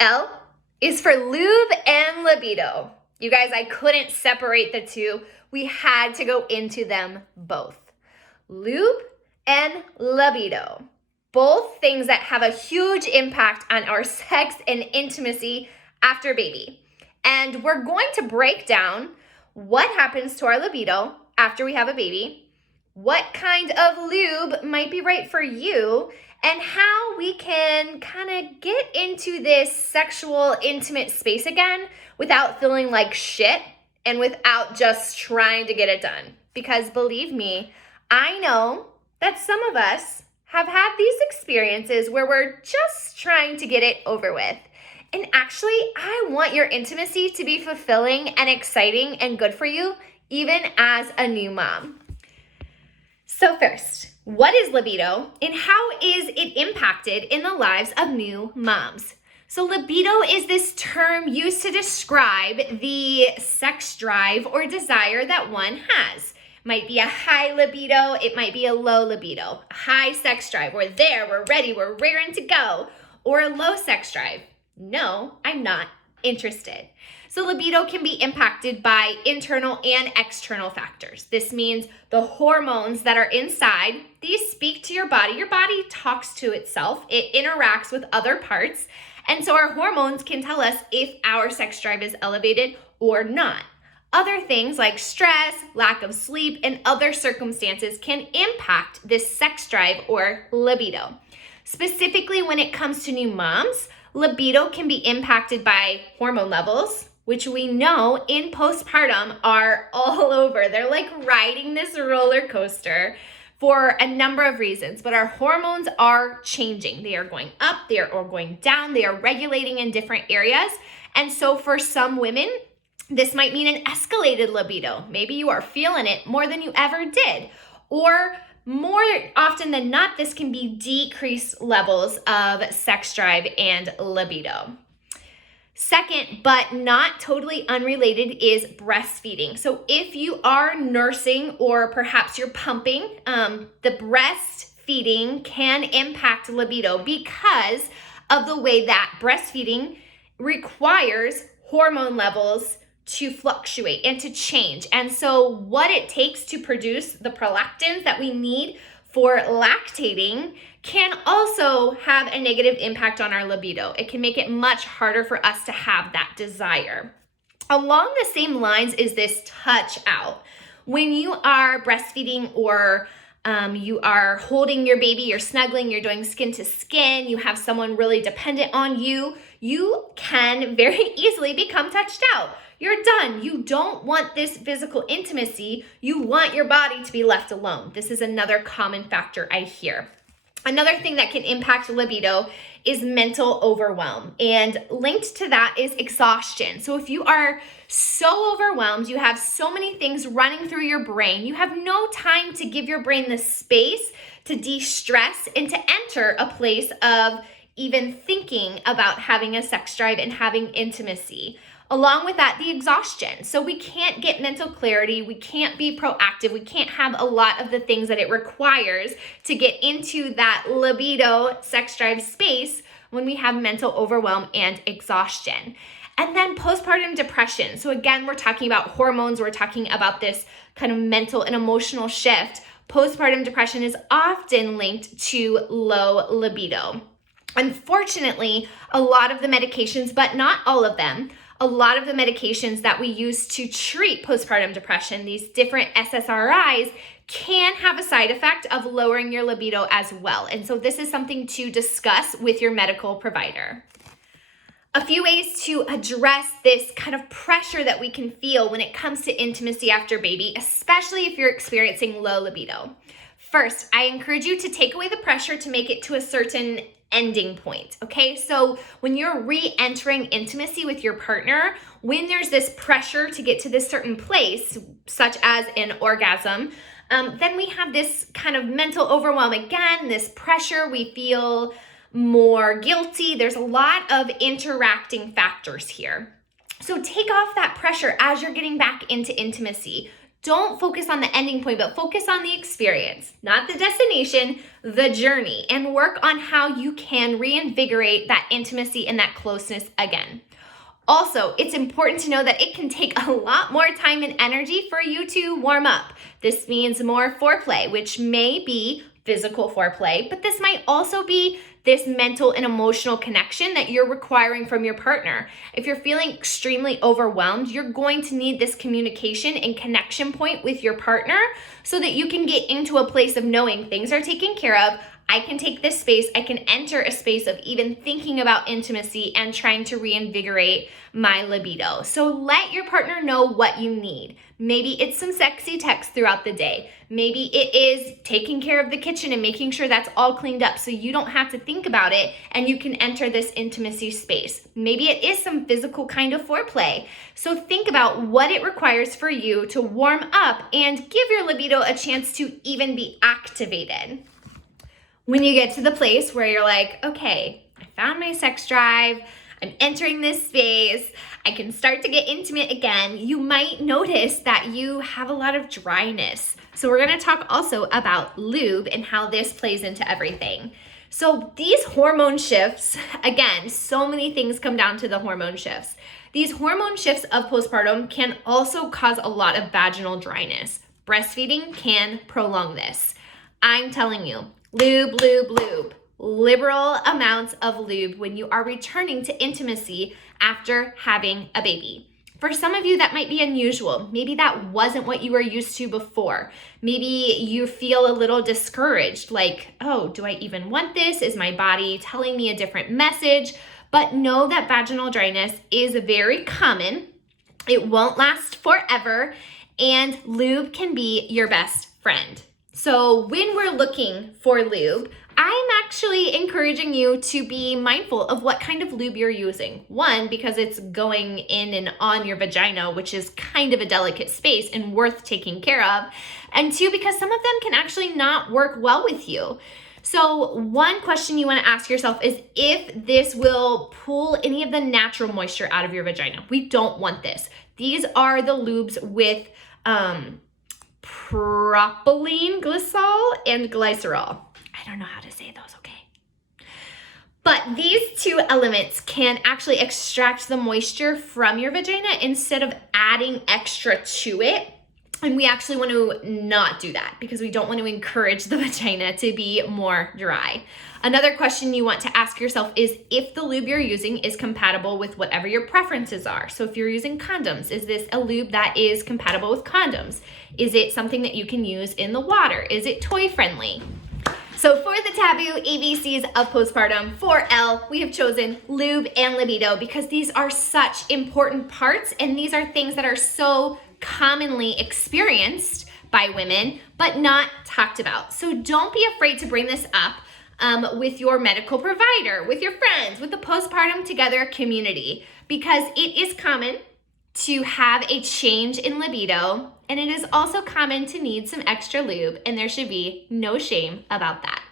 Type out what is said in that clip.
L is for lube and libido. You guys, I couldn't separate the two. We had to go into them both. Lube and libido. Both things that have a huge impact on our sex and intimacy after baby. And we're going to break down what happens to our libido after we have a baby, what kind of lube might be right for you, and how we can kind of get into this sexual, intimate space again without feeling like shit and without just trying to get it done. Because believe me, I know that some of us have had these experiences where we're just trying to get it over with. And actually, I want your intimacy to be fulfilling and exciting and good for you, even as a new mom. So first, what is libido and how is it impacted in the lives of new moms? So libido is this term used to describe the sex drive or desire that one has. Might be a high libido, it might be a low libido. A high sex drive, we're there, we're ready, we're raring to go. Or a low sex drive, no, I'm not interested. So libido can be impacted by internal and external factors. This means the hormones that are inside, these speak to your body. Your body talks to itself. It interacts with other parts. And so our hormones can tell us if our sex drive is elevated or not. Other things like stress, lack of sleep, and other circumstances can impact this sex drive or libido. Specifically, when it comes to new moms, libido can be impacted by hormone levels, which we know in postpartum are all over. They're like riding this roller coaster for a number of reasons, but our hormones are changing. They are going up, they are going down, they are regulating in different areas. And so for some women, this might mean an escalated libido. Maybe you are feeling it more than you ever did. Or more often than not, this can be decreased levels of sex drive and libido. Second, but not totally unrelated, is breastfeeding. So if you are nursing or perhaps you're pumping, the breastfeeding can impact libido because of the way that breastfeeding requires hormone levels to fluctuate and to change. And so what it takes to produce the prolactins that we need for lactating can also have a negative impact on our libido. It can make it much harder for us to have that desire. Along the same lines is this touch out. When you are breastfeeding or you are holding your baby, you're snuggling, you're doing skin to skin, you have someone really dependent on you, you can very easily become touched out. You're done. You don't want this physical intimacy. You want your body to be left alone. This is another common factor I hear. Another thing that can impact libido is mental overwhelm, and linked to that is exhaustion. So if you are so overwhelmed, you have so many things running through your brain, you have no time to give your brain the space to de-stress and to enter a place of even thinking about having a sex drive and having intimacy. Along with that, the exhaustion. So we can't get mental clarity, we can't be proactive, we can't have a lot of the things that it requires to get into that libido sex drive space when we have mental overwhelm and exhaustion. And then postpartum depression. So again, we're talking about hormones, we're talking about this kind of mental and emotional shift. Postpartum depression is often linked to low libido. Unfortunately, a lot of the medications, but not all of them, a lot of the medications that we use to treat postpartum depression, these different SSRIs, can have a side effect of lowering your libido as well. And so this is something to discuss with your medical provider. A few ways to address this kind of pressure that we can feel when it comes to intimacy after baby, especially if you're experiencing low libido. First, I encourage you to take away the pressure to make it to a certain ending point, okay? So when you're re-entering intimacy with your partner, when there's this pressure to get to this certain place, such as an orgasm, then we have this kind of mental overwhelm again, this pressure, we feel more guilty. There's a lot of interacting factors here. So take off that pressure as you're getting back into intimacy. Don't focus on the ending point, but focus on the experience, not the destination, the journey, and work on how you can reinvigorate that intimacy and that closeness again. Also, it's important to know that it can take a lot more time and energy for you to warm up. This means more foreplay, which may be physical foreplay, but this might also be this mental and emotional connection that you're requiring from your partner. If you're feeling extremely overwhelmed, you're going to need this communication and connection point with your partner so that you can get into a place of knowing things are taken care of. I can take this space, I can enter a space of even thinking about intimacy and trying to reinvigorate my libido. So let your partner know what you need. Maybe it's some sexy text throughout the day. Maybe it is taking care of the kitchen and making sure that's all cleaned up so you don't have to think about it and you can enter this intimacy space. Maybe it is some physical kind of foreplay. So think about what it requires for you to warm up and give your libido a chance to even be activated. When you get to the place where you're like, okay, I found my sex drive, I'm entering this space, I can start to get intimate again, you might notice that you have a lot of dryness. So we're gonna talk also about lube and how this plays into everything. So these hormone shifts, again, so many things come down to the hormone shifts. These hormone shifts of postpartum can also cause a lot of vaginal dryness. Breastfeeding can prolong this. I'm telling you, lube, lube, lube. Liberal amounts of lube when you are returning to intimacy after having a baby. For some of you, that might be unusual. Maybe that wasn't what you were used to before. Maybe you feel a little discouraged, like, oh, do I even want this? Is my body telling me a different message? But know that vaginal dryness is very common. It won't last forever, and lube can be your best friend. So when we're looking for lube, I'm actually encouraging you to be mindful of what kind of lube you're using. One, because it's going in and on your vagina, which is kind of a delicate space and worth taking care of. And two, because some of them can actually not work well with you. So one question you want to ask yourself is if this will pull any of the natural moisture out of your vagina. We don't want this. These are the lubes with propylene glycol and glycerol. I don't know how to say those, okay? But these two elements can actually extract the moisture from your vagina instead of adding extra to it. And we actually want to not do that because we don't want to encourage the vagina to be more dry. Another question you want to ask yourself is if the lube you're using is compatible with whatever your preferences are. So if you're using condoms, is this a lube that is compatible with condoms? Is it something that you can use in the water? Is it toy friendly? So for the taboo ABCs of postpartum, for L, we have chosen lube and libido because these are such important parts and these are things that are so commonly experienced by women, but not talked about. So don't be afraid to bring this up with your medical provider, with your friends, with the Postpartum Together community, because it is common to have a change in libido, and it is also common to need some extra lube, and there should be no shame about that.